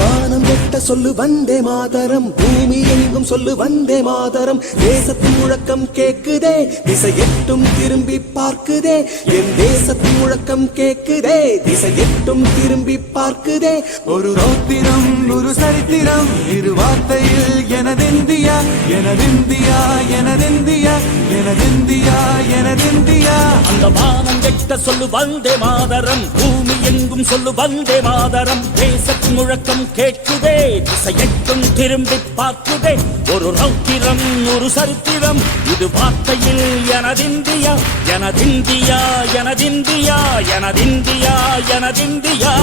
வானம் எட்ட சொல்லு வந்தே மாதரம், பூமி எங்கும் சொல்லு வந்தே மாதரம். தேசத்தின் முழக்கம் கேக்குதே, திசை எட்டும் திரும்பி பார்க்குதே. என் தேசத்தின் முழக்கம் கேக்குதே, திசை எட்டும் திரும்பி பார்க்குதே. ஒரு ரௌத்திரம் ஒரு சரித்திரம், இரு வார்த்தையில் எனதிந்தியா எனதிந்தியா எனதிந்தியா எனதிந்தியா எனதிந்தியா. அந்த வானம் எட்ட சொல்லு வந்தே மாதரம், பூமி எங்கும் சொல்லு வந்தே மாதரம். தேசத்தின் முழக்கம் கேட்குதே, திசையெட்டும் திரும்பி பார்க்குதே. ஒரு ரௌத்திரம் ஒரு சரித்திரம், இது வார்த்தையில் எனதிந்தியா எனதிந்தியா எனதிந்தியா எனதிந்தியா எனதிந்தியா.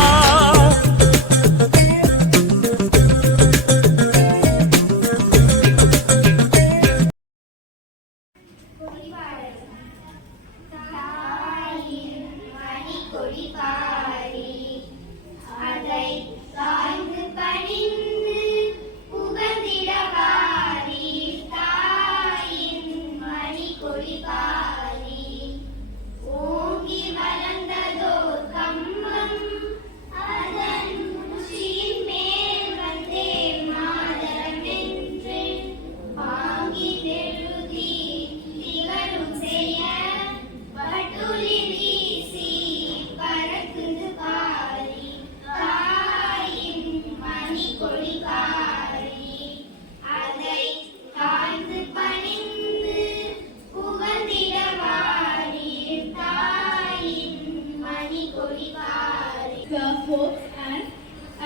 The hopes and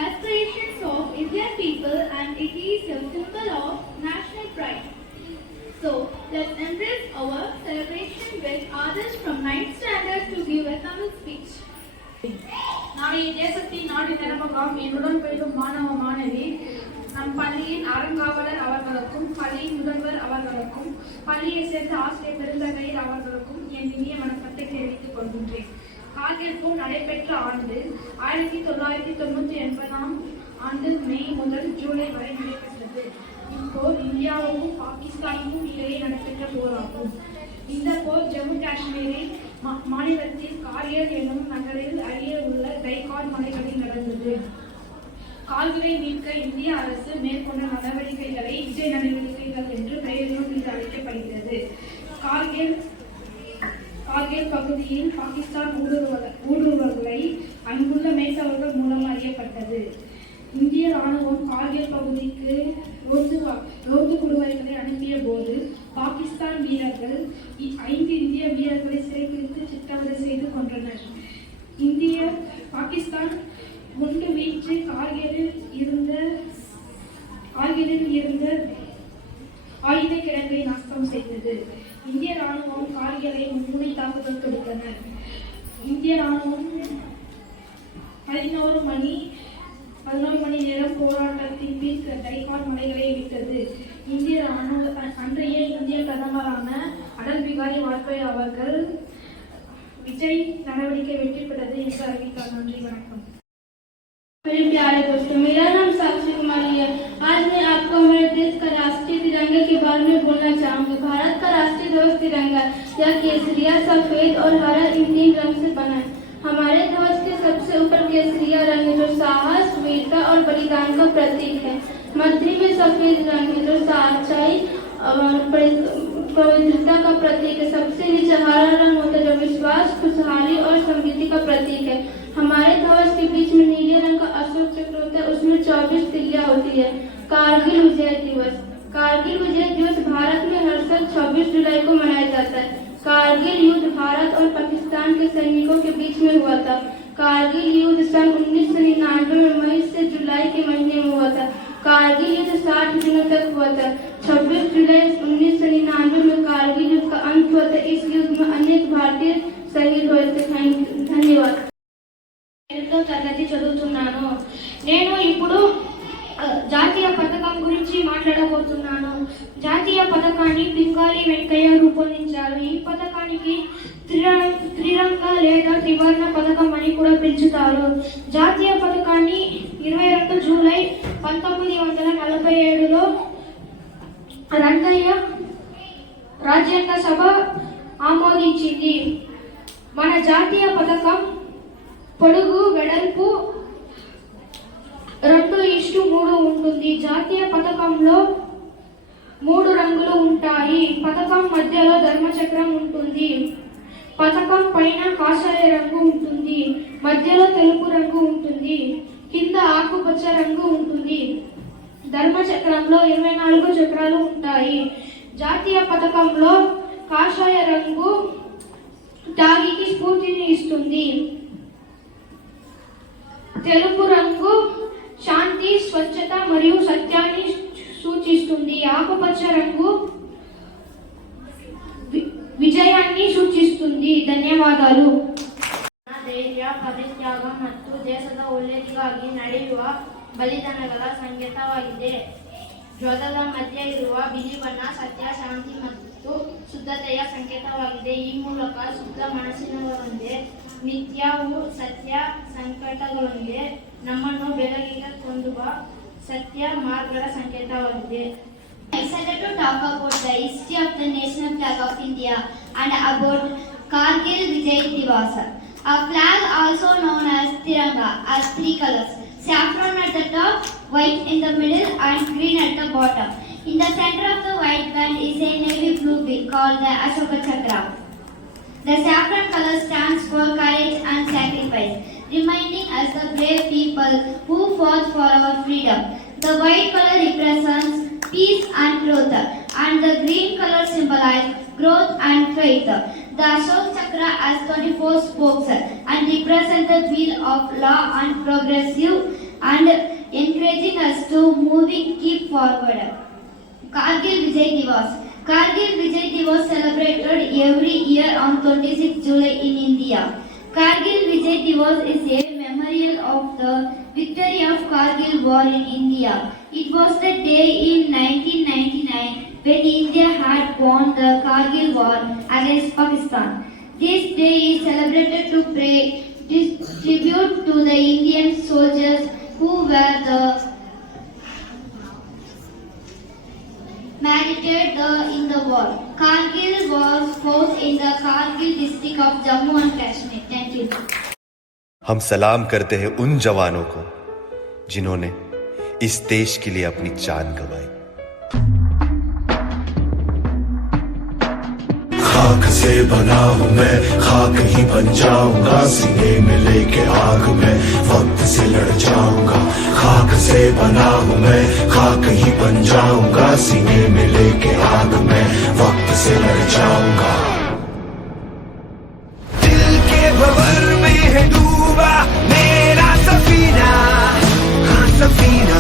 aspirations of Indian people, and it is a symbol of national pride. So, let's embrace our celebration with others from 9th standard to give a Tamil speech. நாளைய தேசத்தின் நாடு நிரப்பகம் என்னுடன் பயிலும் மாணவ மாணவி நம் பள்ளியின் அறங்காவலர் அவர்களுக்கும் பள்ளியின் முதல்வர் அவர்களுக்கும் பள்ளியை சேர்ந்த ஆசிரியர் பெருந்தகையர் அவர்களுக்கும் என் இனிய வணக்கத்தை தெரிவித்துக் கொள்கின்றேன். கார்கில் போர் நடைபெற்ற ஆண்டு 1999 ஆண்டு மே முதல் ஜூலை வரை நடைபெற்றது. இப்போர் இந்தியாவுக்கும் பாகிஸ்தானுக்கும் இடையே நடைபெற்ற போராகும். இந்த போர் ஜம்மு காஷ்மீரில் மாநிலத்தில் கார்கில் எனும் நகரில் அருகே உள்ள தைகார் மலைகளில் நடந்தது. கார்கிலை மீட்க இந்திய அரசு மேற்கொண்ட நடவடிக்கைகளை விஜய் நடவடிக்கைகள் என்று பெயரிலும் இது அழைக்கப்படுகிறது. கார்கில் பகுதியில் பாகிஸ்தான் ஊடுருவல்களை அங்குள்ள மேய்ப்பவர்கள் மூலம் அறியப்பட்டது. இந்திய ராணுவம் கார்கில் பகுதிக்கு ரோந்து குழுவைகளை அனுப்பிய போது பாகிஸ்தான் வீரர்கள் 5 இந்திய வீரர்களை சிறைப்பிடித்து சித்திரவதை செய்து கொன்றனர். பாகிஸ்தான் குண்டு வீச்சு கார்கிலில் இருந்த ஆயுத கிடங்கை நாசம் செய்தது. இந்திய ராணுவம் கார்கிலை மும்முனை தாக்குதல் தொடுத்தனர். இந்திய ராணுவம் 11 மணி நேரம் போராட்டத்தின் பின் தைகார் மலைகளை விட்டது. அன்றைய இந்திய பிரதமரான அடல் பிகாரி வாஜ்பாய் அவர்கள் விஜய் நடவடிக்கை வெற்றி பெற்றது என்று அறிவித்தார். நன்றி, வணக்கம். मेरे प्यारे दोस्तों, मेरा नाम साक्षी कुमारी है। आज मैं आपको हमारे देश का राष्ट्रीय तिरंगे के बारे में बोलना चाहूँगी। भारत का राष्ट्रीय ध्वज तिरंगा यह केसरिया, सफेद और हरा इन 3 रंग से बना है। हमारे ध्वज के सबसे ऊपर केसरिया रंग है जो साहस, वीरता और बलिदान का प्रतीक है। मध्य में सफेद रंग है जो सच्चाई और पवित्रता का प्रतीक है। सबसे नीचे हरा रंग होता है जो विश्वास, खुशहाली और समृद्धि का प्रतीक है। हमारे ध्वज के बीच में नीले रंग का अशोक चक्र होता है, उसमें 24 तिलियां होती है। कारगिल विजय दिवस भारत में हर साल 26 जुलाई को मनाया जाता है। कारगिल युद्ध भारत और पाकिस्तान के सैनिकों के बीच में हुआ था। कारगिल युद्ध सन 1999 में मई से जुलाई के महीने में हुआ था। कारगिल युद्ध 60 दिनों तक हुआ था। 26 जुलाई 1999 में कारगिल युद्ध का अंत हुआ था। इस युद्ध में अनेक भारतीय शहीद हुए थे। धन्यवाद। తరగతి చదువుతున్నాను. నేను ఇప్పుడు జాతీయ పథకం గురించి మాట్లాడబోతున్నాను. జాతీయ పథకాన్ని పింగాలి వెంకయ్య రూపొందించారు. ఈ పథకానికి త్రిరంగ లేదా త్రివర్ణ పథకం అని కూడా పిలుచుతారు. జాతీయ పథకాన్ని 22 జూలై 1947లో రంగయ్య రాజ్యాంగ సభ ఆమోదించింది. మన జాతీయ పథకం పొడుగు, వెడల్పు 2:3 ఉంటుంది. జాతీయ పతాకంలో 3 రంగులు ఉంటాయి. పతాకం మధ్యలో ధర్మచక్రం ఉంటుంది. పతాకం పైన కాషాయ రంగు ఉంటుంది. మధ్యలో తెలుపు రంగు ఉంటుంది. కింద ఆకుపచ్చ రంగు ఉంటుంది. ధర్మచక్రంలో 24 చక్రాలు ఉంటాయి. జాతీయ పతాకంలో కాషాయ రంగు త్యాగికి స్ఫూర్తిని ఇస్తుంది. తెలుపు రంగు శాంతి, స్వచ్ఛత మరియు సత్యాన్ని సూచిస్తుంది. ఆకుపచ్చ రంగు విజయాన్ని సూచిస్తుంది. ಧನ್ಯವಾದಗಳು. ಧೈರ್ಯ, ಪರಿತ್ಯಾಗ ಮತ್ತು ದೇಶದ ಒಳ್ಳೆಯದಿಗಾಗಿ ನಡೆಯುವ ಬಲಿದಾನಗಳ ಸಂಕೇತವಾಗಿದೆ. ಧ್ವಜದ ಮಧ್ಯೆ ಇರುವ ಬಿಳಿ ಬಣ್ಣ ಸತ್ಯ, ಶಾಂತಿ ಮತ್ತು ಶುದ್ಧತೆಯ ಸಂಕೇತವಾಗಿದೆ. ಈ ಮೂಲಕ ಶುದ್ಧ ಮನಸ್ಸಿನವರೊಂದಿಗೆ ನಿತ್ಯವೂ ಸತ್ಯ ಸಂಕಟಗಳೊಂದಿಗೆ ನಮ್ಮನ್ನು ಬೆಳಗಿಗೆ ಕೊಂಡೊಯ್ಯುವ ಸತ್ಯ ಮಾರ್ಗದ ಸಂಕೇತವಾಗಿದೆ. I decided to talk about the history of the national flag of India and about Kargil Vijay Divas. Our flag, also known as Tiranga, has 3 colors: saffron at the top, white in the middle, and green at the bottom. In the center of the white band is a navy blue bee called the Ashoka Chakra. The saffron color stands for courage and sacrifice, reminding us the brave people who fought for our freedom. The white color represents peace and truth, and the green color symbolizes growth and faith. The Ashoka Chakra has 24 spokes and represents the wheel of law and progressive and encouraging us to keep forward. Kargil Vijay Divas. Kargil Vijay Divas celebrated every year on 26 July in India. Kargil Vijay Divas is a memorial of the victory of Kargil War in India. It was the day in 1999 when India had won the Kargil War against Pakistan. This day is celebrated to pay tribute to the Indian soldiers who were martyred in the war. Kargil was fought in the Kargil district of Jammu and Kashmir. Thank you. हम सलाम करते हैं उन जवानों को जिन्होंने इस देश के लिए अपनी जान गंवाई। खाक से बना हूँ मैं, खाक ही बन जाऊंगा। सीने में लेके आग मैं वक्त से लड़ जाऊंगा। खाक से बना हूँ मैं, खाक ही बन जाऊंगा। सीने में लेके आग मैं वक्त से लड़ जाऊंगा। दिल के भंवर में है डूबा मेरा सफीना, हाँ सफीना।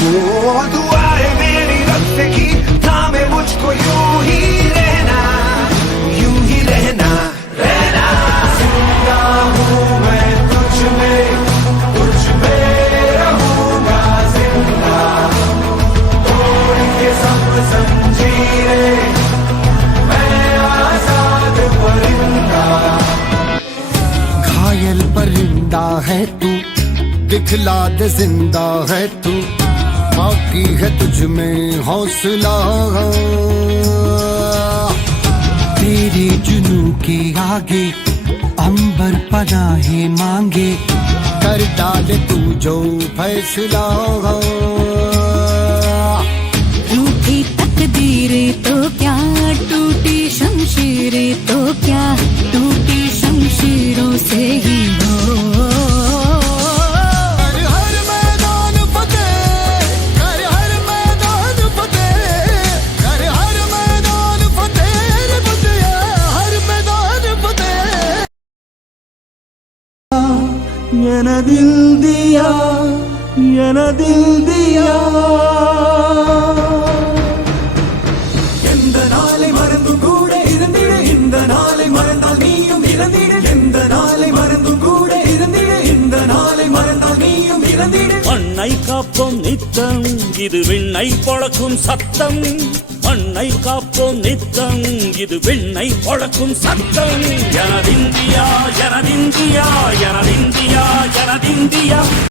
वो दुआ है मेरी रब से की थामे मुझको यूं ही रहना, यूं ही रहना, रहना। जिंदा हूँ मैं तुझ में रहूंगा जिंदा। तोड़ के सब जंजीरें मैं आजाद परिंदा। घायल परिंदा है तू, दिखला दे जिंदा है तू। बाकी है तुझ में हौसला, तेरे जुनू के आगे अंबर पनाहे मांगे। कर डाले तू जो फैसला। रूठी तकदीरें तो क्या, टूटी शमशीरें तो क्या, टूटी शमशीरों से ही हो। हर मैदान फतेह, कर हर मैदान फतेह, कर हर मैदान फतेह, हर मैदान फतेह। எனதில் தியா, எனதில் தியா। எந்த நாளை மறந்தும் கூட இருந்திடு, இந்த நாளை மறந்தால் நீயும் இறந்திடு। எந்த நாளை மறந்தும் கூட இருந்திடு, இந்த நாளை மறந்தால் நீயும் இறந்திடு। மண்ணை காப்போம் நித்தம், இது விண்ணை பொழக்கும் சத்தம். மண்ணை காப்போம் நித்தம், இது விண்ணை பொழக்கும் சத்தம். எனதிந்தியா, எனதிந்தியா, எனதிந்தியா, எனதிந்தியா.